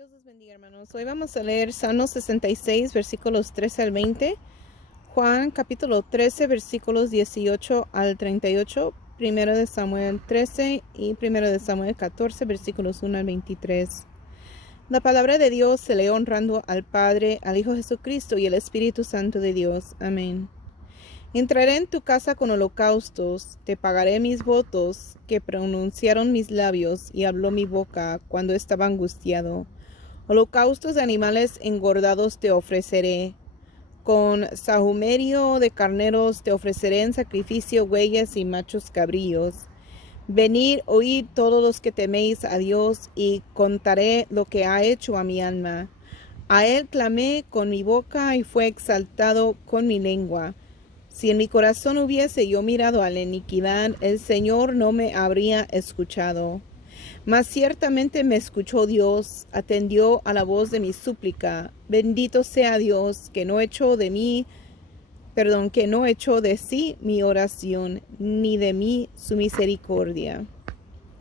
Dios los bendiga, hermanos. Hoy vamos a leer Salmo 66, versículos 13 al 20, Juan capítulo 13, versículos 18 al 38, Primero de Samuel 13 y Primero de Samuel 14, versículos 1 al 23. La palabra de Dios se lee honrando al Padre, al Hijo Jesucristo y al Espíritu Santo de Dios. Amén. Entraré en tu casa con holocaustos, te pagaré mis votos que pronunciaron mis labios y habló mi boca cuando estaba angustiado. Holocaustos de animales engordados te ofreceré. Con sahumerio de carneros te ofreceré en sacrificio bueyes y machos cabríos. Venid, oíd todos los que teméis a Dios, y contaré lo que ha hecho a mi alma. A él clamé con mi boca y fue exaltado con mi lengua. Si en mi corazón hubiese yo mirado a la iniquidad, el Señor no me habría escuchado. Mas ciertamente me escuchó Dios, atendió a la voz de mi súplica. Bendito sea Dios, que no echó de sí mi oración, ni de mí su misericordia.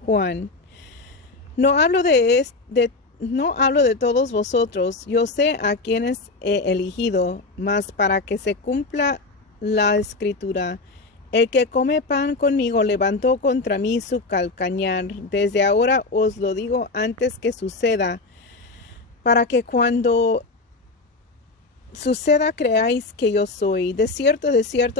Juan. No hablo no hablo de todos vosotros, yo sé a quienes he elegido, mas para que se cumpla la escritura. El que come pan conmigo levantó contra mí su calcañar. Desde ahora os lo digo antes que suceda, para que cuando suceda creáis que yo soy. De cierto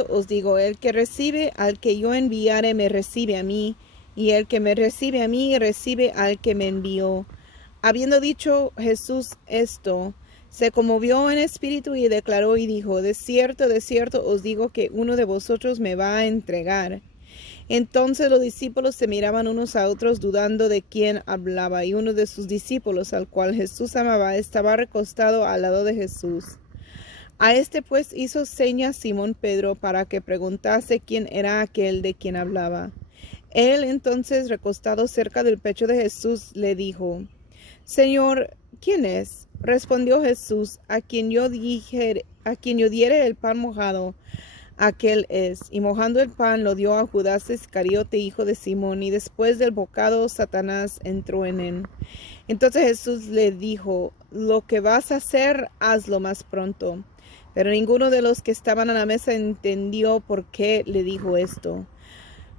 os digo, el que recibe al que yo enviare me recibe a mí, y el que me recibe a mí recibe al que me envió. Habiendo dicho Jesús esto, se conmovió en espíritu y declaró y dijo, de cierto os digo que uno de vosotros me va a entregar. Entonces los discípulos se miraban unos a otros dudando de quién hablaba, y uno de sus discípulos, al cual Jesús amaba, estaba recostado al lado de Jesús. A este pues hizo señas Simón Pedro para que preguntase quién era aquel de quien hablaba. Él entonces, recostado cerca del pecho de Jesús, le dijo, Señor, ¿quién es? Respondió Jesús, a quien yo diere el pan mojado, aquel es. Y mojando el pan lo dio a Judas Iscariote, hijo de Simón, y después del bocado Satanás entró en él. Entonces Jesús le dijo, lo que vas a hacer, hazlo más pronto. Pero ninguno de los que estaban a la mesa entendió por qué le dijo esto.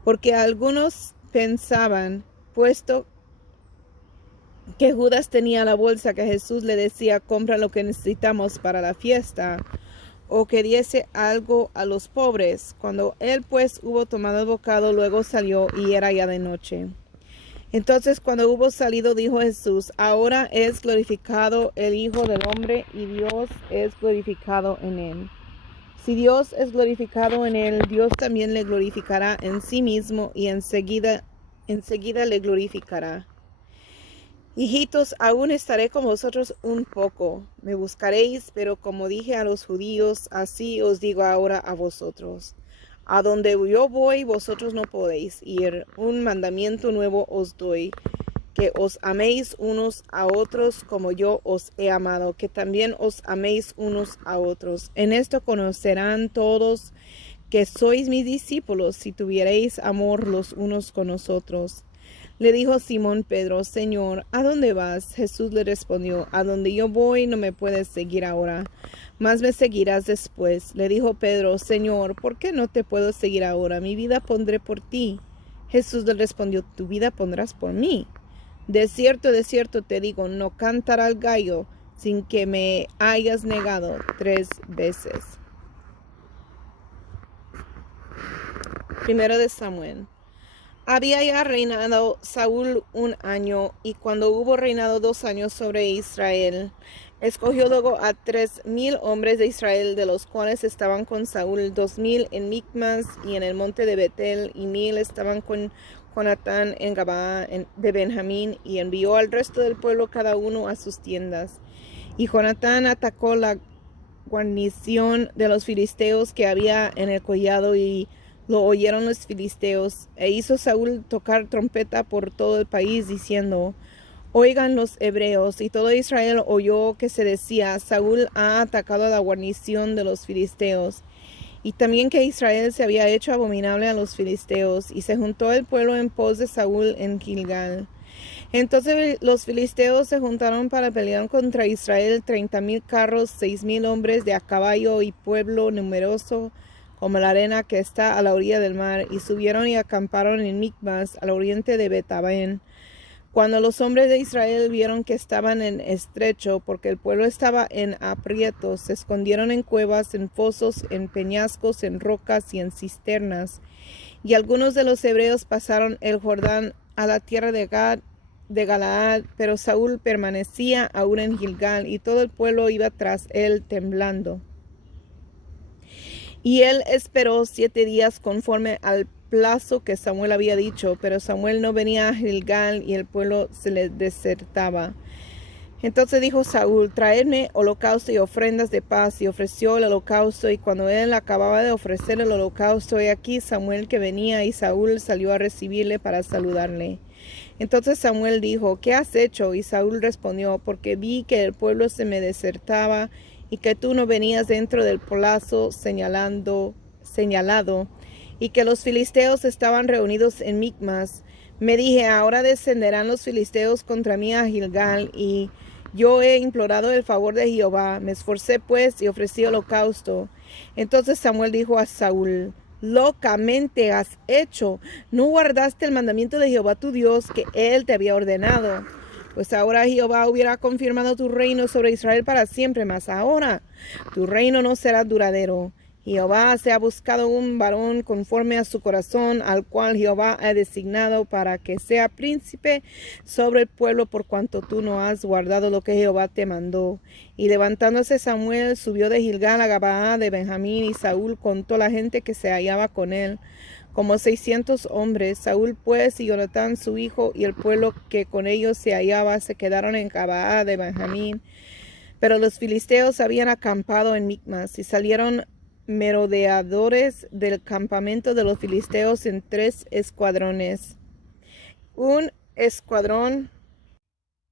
Porque algunos pensaban, puesto que Judas tenía la bolsa, que Jesús le decía, compra lo que necesitamos para la fiesta, o que diese algo a los pobres. Cuando él pues hubo tomado el bocado, luego salió, y era ya de noche. Entonces cuando hubo salido, dijo Jesús, ahora es glorificado el Hijo del Hombre, y Dios es glorificado en él. Si Dios es glorificado en él, Dios también le glorificará en sí mismo, y enseguida le glorificará. Hijitos, aún estaré con vosotros un poco. Me buscaréis, pero como dije a los judíos, así os digo ahora a vosotros. A donde yo voy, vosotros no podéis ir. Un mandamiento nuevo os doy, que os améis unos a otros como yo os he amado, que también os améis unos a otros. En esto conocerán todos que sois mis discípulos, si tuviereis amor los unos con los otros. Le dijo Simón Pedro, Señor, ¿a dónde vas? Jesús le respondió, a donde yo voy no me puedes seguir ahora, mas me seguirás después. Le dijo Pedro, Señor, ¿por qué no te puedo seguir ahora? Mi vida pondré por ti. Jesús le respondió, tu vida pondrás por mí. De cierto te digo, no cantará el gallo sin que me hayas negado 3 veces. Primero de Samuel. Había ya reinado Saúl 1 año, y cuando hubo reinado 2 años sobre Israel, escogió luego a 3,000 hombres de Israel, de los cuales estaban con Saúl 2,000 en Micmas y en el monte de Betel, y 1,000 estaban con Jonatán en Gabaa de Benjamín, y envió al resto del pueblo cada uno a sus tiendas. Y Jonatán atacó la guarnición de los filisteos que había en el collado, y lo oyeron los filisteos, e hizo Saúl tocar trompeta por todo el país, diciendo, oigan los hebreos. Y todo Israel oyó que se decía, Saúl ha atacado a la guarnición de los filisteos. Y también que Israel se había hecho abominable a los filisteos. Y se juntó el pueblo en pos de Saúl en Gilgal. Entonces los filisteos se juntaron para pelear contra Israel, 30,000 carros, 6,000 hombres de a caballo y pueblo numeroso como la arena que está a la orilla del mar, y subieron y acamparon en Micmas, al oriente de Betabén. Cuando los hombres de Israel vieron que estaban en estrecho, porque el pueblo estaba en aprietos, se escondieron en cuevas, en fosos, en peñascos, en rocas y en cisternas. Y algunos de los hebreos pasaron el Jordán a la tierra de Galaad, pero Saúl permanecía aún en Gilgal, y todo el pueblo iba tras él temblando. Y él esperó 7 días conforme al plazo que Samuel había dicho, pero Samuel no venía a Gilgal y el pueblo se le desertaba. Entonces dijo Saúl: traedme holocausto y ofrendas de paz. Y ofreció el holocausto, y cuando él acababa de ofrecer el holocausto, he aquí Samuel que venía, y Saúl salió a recibirle para saludarle. Entonces Samuel dijo: ¿qué has hecho? Y Saúl respondió: porque vi que el pueblo se me desertaba, y que tú no venías dentro del plazo señalado, y que los filisteos estaban reunidos en Micmas. Me dije: ahora descenderán los filisteos contra mí a Gilgal, y yo he implorado el favor de Jehová. Me esforcé pues y ofrecí holocausto. Entonces Samuel dijo a Saúl: locamente has hecho. No guardaste el mandamiento de Jehová tu Dios que él te había ordenado. Pues ahora Jehová hubiera confirmado tu reino sobre Israel para siempre, mas ahora tu reino no será duradero. Jehová se ha buscado un varón conforme a su corazón, al cual Jehová ha designado para que sea príncipe sobre el pueblo, por cuanto tú no has guardado lo que Jehová te mandó. Y levantándose Samuel, subió de Gilgal a Gabaa de Benjamín, y Saúl contó la gente que se hallaba con él, como 600 hombres. Saúl pues y Jonatán su hijo y el pueblo que con ellos se hallaba se quedaron en Gabaa de Benjamín. Pero los filisteos habían acampado en Micmas, y salieron merodeadores del campamento de los filisteos en 3 escuadrones. Un escuadrón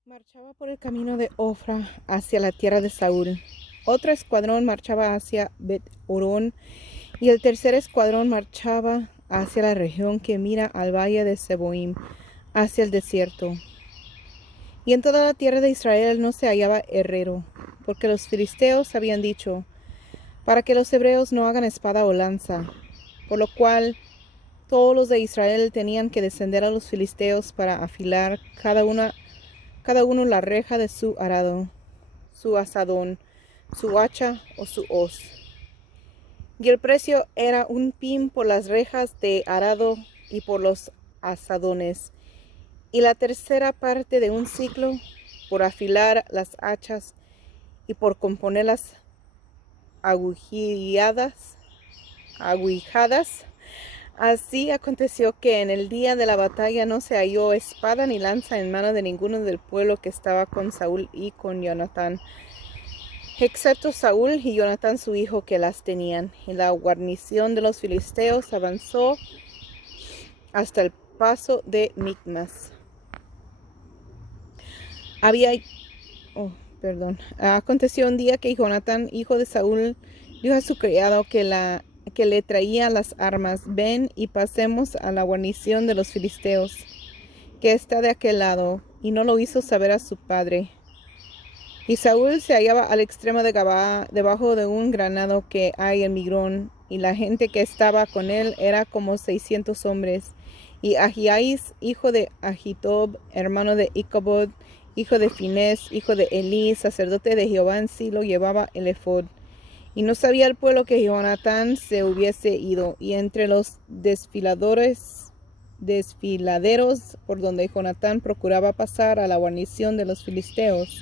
marchaba por el camino de Ofra hacia la tierra de Saúl. Otro escuadrón marchaba hacia Bet-Horón, y el tercer escuadrón marchaba hacia la región que mira al valle de Seboim, hacia el desierto. Y en toda la tierra de Israel no se hallaba herrero, porque los filisteos habían dicho: para que los hebreos no hagan espada o lanza, por lo cual todos los de Israel tenían que descender a los filisteos para afilar cada uno la reja de su arado, su asadón, su hacha o su hoz. Y el precio era un pin por las rejas de arado y por los asadones, y la tercera parte de un siclo por afilar las hachas y por componer las aguijadas. Así aconteció que en el día de la batalla no se halló espada ni lanza en mano de ninguno del pueblo que estaba con Saúl y con Jonatán, excepto Saúl y Jonatán su hijo, que las tenían. Y la guarnición de los filisteos avanzó hasta el paso de Micmas. Aconteció un día que Jonatán, hijo de Saúl, dijo a su criado que le traía las armas: ven y pasemos a la guarnición de los filisteos, que está de aquel lado. Y no lo hizo saber a su padre. Y Saúl se hallaba al extremo de Gabaa, debajo de un granado que hay en Migrón, y la gente que estaba con él era como 600 hombres. Y Ahiaís, hijo de Ahitob, hermano de Icabod, hijo de Finés, hijo de Elí, sacerdote de Jehová en Silo, llevaba el ephod. Y no sabía el pueblo que Jonatán se hubiese ido. Y entre los desfiladeros por donde Jonatán procuraba pasar a la guarnición de los filisteos,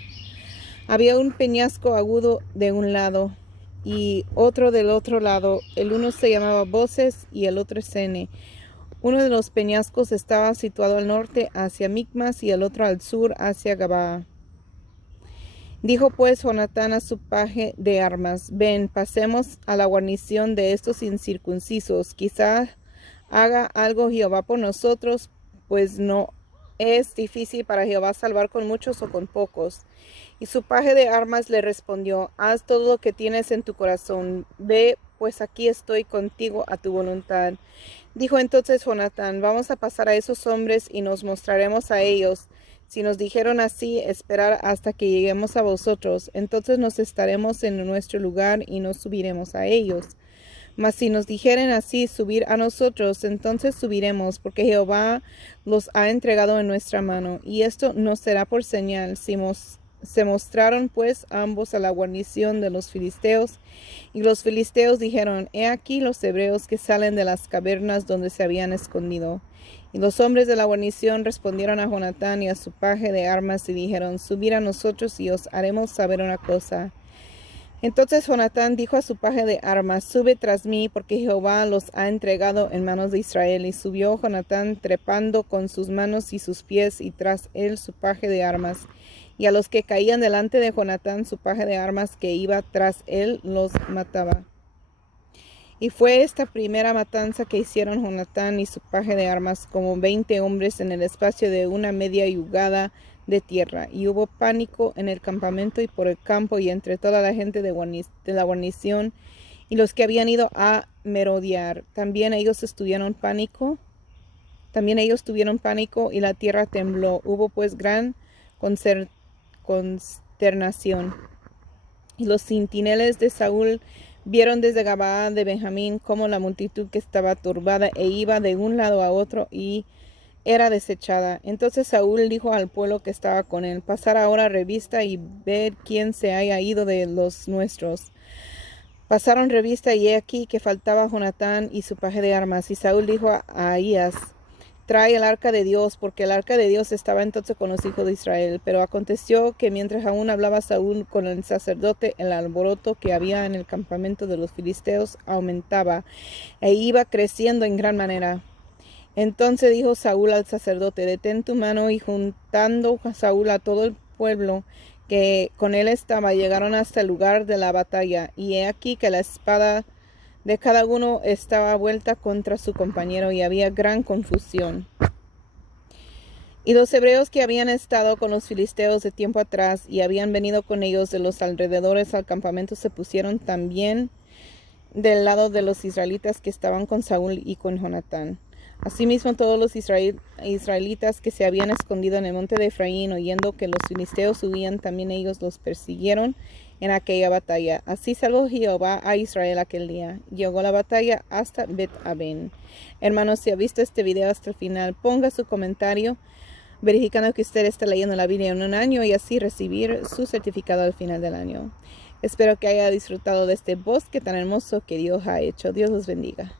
había un peñasco agudo de un lado y otro del otro lado. El uno se llamaba Boses y el otro Sene. Uno de los peñascos estaba situado al norte hacia Micmas, y el otro al sur hacia Gabaa. Dijo pues Jonatán a su paje de armas: ven, pasemos a la guarnición de estos incircuncisos. Quizá haga algo Jehová por nosotros, pues no es difícil para Jehová salvar con muchos o con pocos. Y su paje de armas le respondió: haz todo lo que tienes en tu corazón. Ve, pues aquí estoy contigo a tu voluntad. Dijo entonces Jonatán: vamos a pasar a esos hombres y nos mostraremos a ellos. Si nos dijeron así, esperar hasta que lleguemos a vosotros, entonces nos estaremos en nuestro lugar y no subiremos a ellos. Mas si nos dijeren así, subir a nosotros, entonces subiremos, porque Jehová los ha entregado en nuestra mano. Y esto no será por señal. Se mostraron pues ambos a la guarnición de los filisteos, y los filisteos dijeron: He aquí los hebreos que salen de las cavernas donde se habían escondido. Y los hombres de la guarnición respondieron a Jonatán y a su paje de armas y dijeron: Subid a nosotros y os haremos saber una cosa. Entonces Jonatán dijo a su paje de armas: Sube tras mí, porque Jehová los ha entregado en manos de Israel. Y subió Jonatán trepando con sus manos y sus pies, y tras él su paje de armas. Y a los que caían delante de Jonatán, su paje de armas que iba tras él los mataba. Y fue esta primera matanza que hicieron Jonatán y su paje de armas, como 20 hombres en el espacio de una media yugada de tierra. Y hubo pánico en el campamento y por el campo y entre toda la gente de la guarnición y los que habían ido a merodear. También ellos tuvieron pánico y la tierra tembló. Hubo pues gran consternación. Y los centinelas de Saúl vieron desde Gabaa de Benjamín como la multitud que estaba turbada e iba de un lado a otro y era desechada. Entonces Saúl dijo al pueblo que estaba con él: Pasar ahora revista y ver quién se haya ido de los nuestros. Pasaron revista y he aquí que faltaba Jonatán y su paje de armas. Y Saúl dijo a Ahías: Trae el arca de Dios, porque el arca de Dios estaba entonces con los hijos de Israel. Pero aconteció que mientras aún hablaba Saúl con el sacerdote, el alboroto que había en el campamento de los filisteos aumentaba e iba creciendo en gran manera. Entonces dijo Saúl al sacerdote: Detén tu mano. Y juntando a Saúl a todo el pueblo que con él estaba, llegaron hasta el lugar de la batalla. Y he aquí que la espada de cada uno estaba vuelta contra su compañero, y había gran confusión. Y los hebreos que habían estado con los filisteos de tiempo atrás y habían venido con ellos de los alrededores al campamento se pusieron también del lado de los israelitas que estaban con Saúl y con Jonatán. Asimismo todos los israelitas que se habían escondido en el monte de Efraín, oyendo que los filisteos huían, también ellos los persiguieron en aquella batalla. Así salvó Jehová a Israel aquel día. Llegó la batalla hasta Bet-aven. Hermanos, si ha visto este video hasta el final, ponga su comentario verificando que usted está leyendo la Biblia en un año y así recibir su certificado al final del año. Espero que haya disfrutado de este bosque tan hermoso que Dios ha hecho. Dios los bendiga.